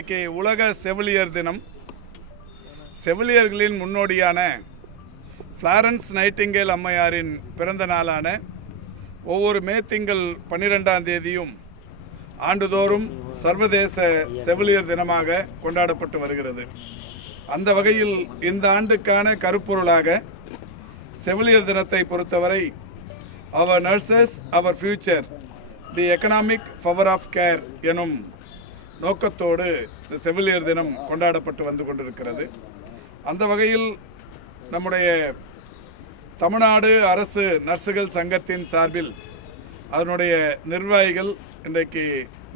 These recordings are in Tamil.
இன்றைக்கு உலக செவிலியர் தினம். செவிலியர்களின் முன்னோடியான ஃப்ளாரன்ஸ் நைட்டிங்கேல் அம்மையாரின் பிறந்த நாளான ஒவ்வொரு மே திங்கள் 12ஆம் தேதியும் ஆண்டுதோறும் சர்வதேச செவிலியர் தினமாக கொண்டாடப்பட்டு வருகிறது. அந்த வகையில் இந்த ஆண்டுக்கான கருப்பொருளாக செவிலியர் தினத்தை பொறுத்தவரை our nurses our future the economic power of care எனும் நோக்கத்தோடு இந்த செவிலியர் தினம் கொண்டாடப்பட்டு வந்து கொண்டிருக்கிறது. அந்த வகையில் நம்முடைய தமிழ்நாடு அரசு நர்சுகள் சங்கத்தின் சார்பில் அதனுடைய நிர்வாகிகள் இன்றைக்கு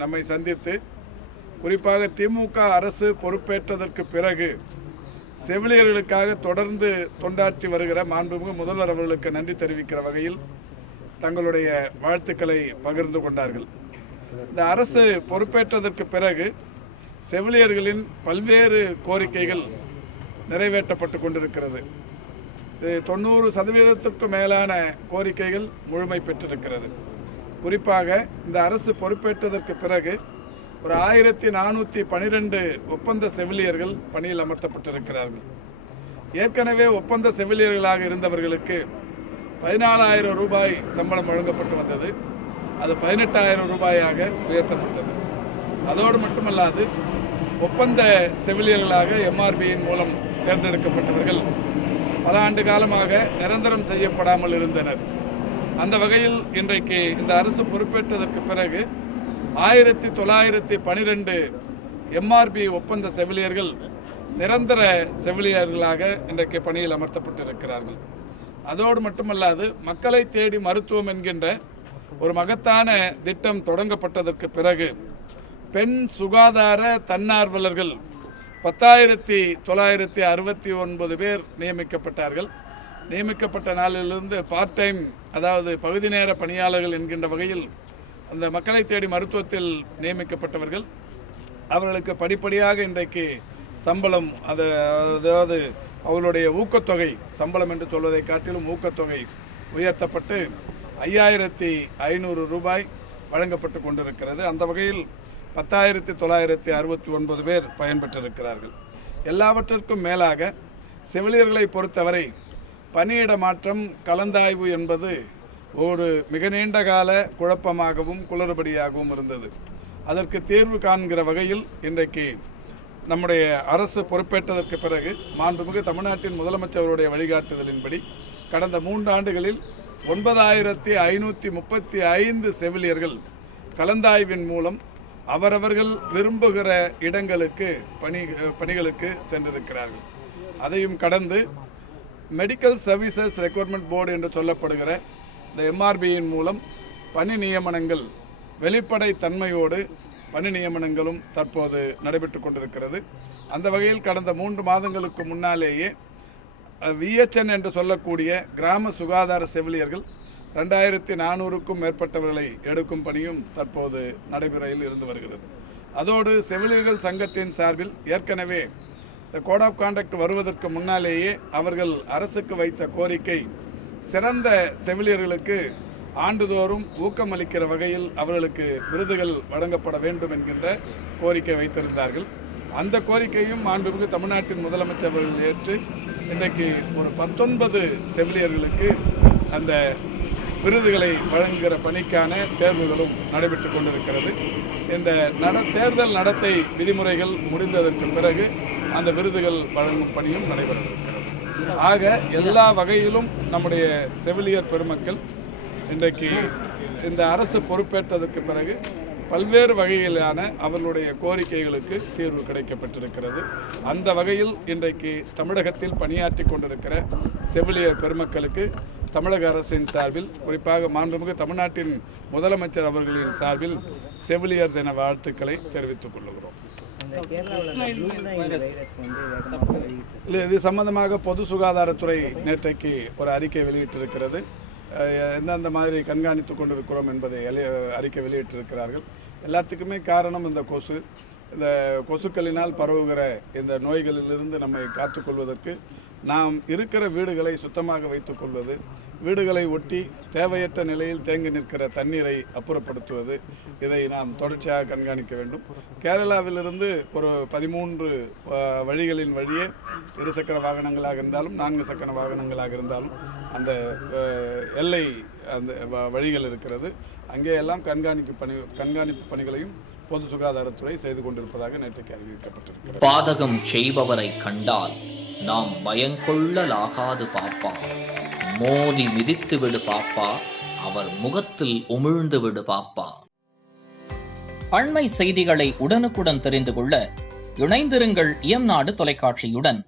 நம்மை சந்தித்து குறிப்பாக திமுக அரசு பொறுப்பேற்றதற்கு பிறகு செவிலியர்களுக்காக தொடர்ந்து தொண்டாற்றி வருகிற மாண்புமிகு முதல்வர் அவர்களுக்கு நன்றி தெரிவிக்கிற வகையில் தங்களுடைய வாழ்த்துக்களை பகிர்ந்து கொண்டார்கள். இந்த அரசு பொறுப்பேற்றதற்கு பிறகு செவிலியர்களின் பல்வேறு கோரிக்கைகள் நிறைவேற்றப்பட்டு கொண்டிருக்கிறது. 90% மேலான கோரிக்கைகள் முழுமை பெற்றிருக்கிறது. குறிப்பாக இந்த அரசு பொறுப்பேற்றதற்கு பிறகு ஒரு 1412 ஒப்பந்த செவிலியர்கள் பணியில் அமர்த்தப்பட்டிருக்கிறார்கள். ஏற்கனவே ஒப்பந்த செவிலியர்களாக இருந்தவர்களுக்கு 14,000 ரூபாய் சம்பளம் வழங்கப்பட்டு வந்தது. அது 18,000 ரூபாயாக உயர்த்தப்பட்டது. அதோடு மட்டுமல்லாது ஒப்பந்த செவிலியர்களாக எம்ஆர்பியின் மூலம் தேர்ந்தெடுக்கப்பட்டவர்கள் பல ஆண்டு காலமாக நிரந்தரம் செய்யப்படாமல் இருந்தனர். அந்த வகையில் இன்றைக்கு இந்த அரசு பொறுப்பேற்றதற்கு பிறகு 1912 எம்ஆர்பி ஒப்பந்த செவிலியர்கள் நிரந்தர செவிலியர்களாக இன்றைக்கு பணியில் அமர்த்தப்பட்டிருக்கிறார்கள். அதோடு மட்டுமல்லாது மக்களை தேடி மருத்துவம் என்கின்ற ஒரு மகத்தான திட்டம் தொடங்கப்பட்டதற்கு பிறகு பெண் சுகாதார தன்னார்வலர்கள் 10,969 பேர் நியமிக்கப்பட்டார்கள். நியமிக்கப்பட்ட நாளிலிருந்து பார்ட் டைம், அதாவது பகுதி நேர பணியாளர்கள் என்கின்ற வகையில் அந்த மக்களை தேடி மருத்துவத்தில் நியமிக்கப்பட்டவர்கள் அவர்களுக்கு படிப்படியாக இன்றைக்கு சம்பளம், அதாவது அவர்களுடைய ஊக்கத்தொகை, சம்பளம் என்று சொல்வதை காட்டிலும் ஊக்கத்தொகை உயர்த்தப்பட்டு 5,500 ரூபாய் வழங்கப்பட்டு கொண்டிருக்கிறது. அந்த வகையில் 10,969 பேர் பயன்பெற்றிருக்கிறார்கள். எல்லாவற்றிற்கும் மேலாக செவிலியர்களை பொறுத்தவரை பணியிட மாற்றம் கலந்தாய்வு என்பது ஒரு மிக நீண்ட கால குழப்பமாகவும் குளறுபடியாகவும் இருந்தது. அதற்கு தீர்வு காண்கிற வகையில் இன்றைக்கு நம்முடைய அரசு பொறுப்பேற்றதற்கு பிறகு மாண்புமிகு தமிழ்நாட்டின் முதலமைச்சருடைய வழிகாட்டுதலின்படி கடந்த 3 ஆண்டுகளில் 9,535 செவிலியர்கள் கலந்தாய்வின் மூலம் அவரவர்கள் விரும்புகிற இடங்களுக்கு பணிகளுக்கு சென்றிருக்கிறார்கள். அதையும் கடந்து மெடிக்கல் சர்வீசஸ் ரெக்ரூட்மெண்ட் போர்டு என்று சொல்லப்படுகிற இந்த எம்ஆர்பியின் மூலம் பணி நியமனங்கள் வெளிப்படை தன்மையோடு பணி நியமனங்களும் தற்போது நடைபெற்று கொண்டிருக்கிறது. அந்த வகையில் கடந்த 3 மாதங்களுக்கு முன்னாலேயே விஹெச்என் என்று சொல்லக்கூடிய கிராம சுகாதார செவிலியர்கள் 2,400க்கும் மேற்பட்டவர்களை எடுக்கும் பணியும் தற்போது நடைமுறையில் இருந்து வருகிறது. அதோடு செவிலியர்கள் சங்கத்தின் சார்பில் ஏற்கனவே இந்த கோட் ஆஃப் கான்டக்ட் வருவதற்கு முன்னாலேயே அவர்கள் அரசுக்கு வைத்த கோரிக்கை சிறந்த செவிலியர்களுக்கு ஆண்டுதோறும் ஊக்கமளிக்கிற வகையில் அவர்களுக்கு விருதுகள் வழங்கப்பட வேண்டும் என்கின்ற கோரிக்கை வைத்திருந்தார்கள். அந்த கோரிக்கையும் மாண்புமிகு தமிழ்நாட்டின் முதலமைச்சர் அவர்கள் ஏற்று இன்றைக்கு ஒரு 19 செவிலியர்களுக்கு அந்த விருதுகளை வழங்குகிற பணிக்கான தேர்வுகளும் நடைபெற்று கொண்டிருக்கிறது. இந்த தேர்தல் நடத்தை விதிமுறைகள் முடிந்ததற்கு பிறகு அந்த விருதுகள் வழங்கும் பணியும் நடைபெற்றிருக்கிறது. ஆக எல்லா வகையிலும் நம்முடைய செவிலியர் பெருமக்கள் இன்றைக்கு இந்த அரசு பொறுப்பேற்றதற்கு பிறகு பல்வேறு வகையிலான அவர்களுடைய கோரிக்கைகளுக்கு தீர்வு கிடைக்கப்பட்டிருக்கிறது. அந்த வகையில் இன்றைக்கு தமிழகத்தில் பணியாற்றி கொண்டிருக்கிற செவிலியர் பெருமக்களுக்கு தமிழக அரசின் சார்பில், குறிப்பாக மாண்புமிகு தமிழ்நாட்டின் முதலமைச்சர் அவர்களின் சார்பில் செவிலியர் தின வாழ்த்துக்களை தெரிவித்துக் கொள்கிறோம். இது சம்பந்தமாக பொது சுகாதாரத்துறை நேற்றைக்கு ஒரு அறிக்கை வெளியிட்டிருக்கிறது. எந்தெந்த மாதிரி கண்காணித்து கொண்டிருக்கிறோம் என்பதை அறிக்கை வெளியிட்டிருக்கிறார்கள். எல்லாத்துக்குமே காரணம் இந்த கொசு. இந்த கொசுக்களினால் பரவுகிற இந்த நோய்களிலிருந்து நம்மை காத்துக்கொள்வதற்கு நாம் இருக்கிற வீடுகளை சுத்தமாக வைத்துக்கொள்வது, வீடுகளை ஒட்டி தேவையற்ற நிலையில் தேங்கி நிற்கிற தண்ணீரை அப்புறப்படுத்துவது, இதை நாம் தொடர்ச்சியாக கண்காணிக்க வேண்டும். கேரளாவிலிருந்து ஒரு 13 வழிகளின் வழியே இருசக்கர வாகனங்களாக இருந்தாலும் 4 சக்கர வாகனங்களாக இருந்தாலும் அந்த எல்லை அந்த வழிகள் இருக்கிறது. அங்கே எல்லாம் கண்காணிப்பு பணிகளையும் பொது சுகாதாரத்துறை செய்து கொண்டிருப்பதாக நேற்றைக்கு அறிவிக்கப்பட்டிருக்கிறது. பாதகம் செய்பவரை கண்டால் நாம் பயங்கொள்ளலாகாது பாப்பா, மோதி மிதித்து விடு பாப்பா, அவர் முகத்தில் உமிழ்ந்து விடு பாப்பா. அண்மை செய்திகளை உடனுக்குடன் தெரிந்து கொள்ள இணைந்திருங்கள் இயம்நாடு தொலைக்காட்சியுடன்.